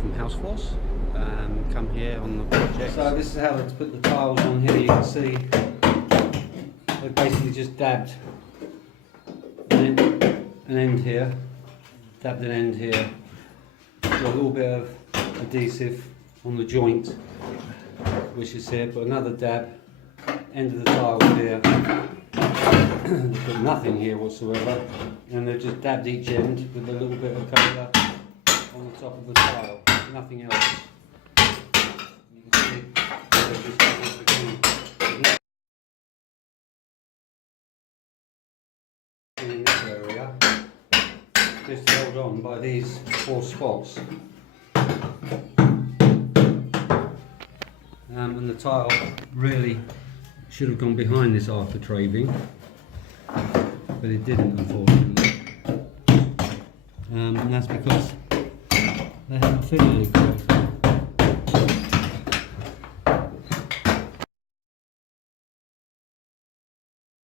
from HouseForce. Come here on the project. So this is how to put the tiles on here. You can see they basically just dabbed an end here, dabbed an end here, got a little bit of adhesive on the joint, which is here, put another dab, end of the tile here, they've got nothing here whatsoever, and they've just dabbed each end with a little bit of colour on the top of the tile, nothing else. You can see they've just done this again. In this area, just held on by these 4 spots. And the tile really should have gone behind this architrave, but it didn't, unfortunately. And that's because they haven't fitted it correctly.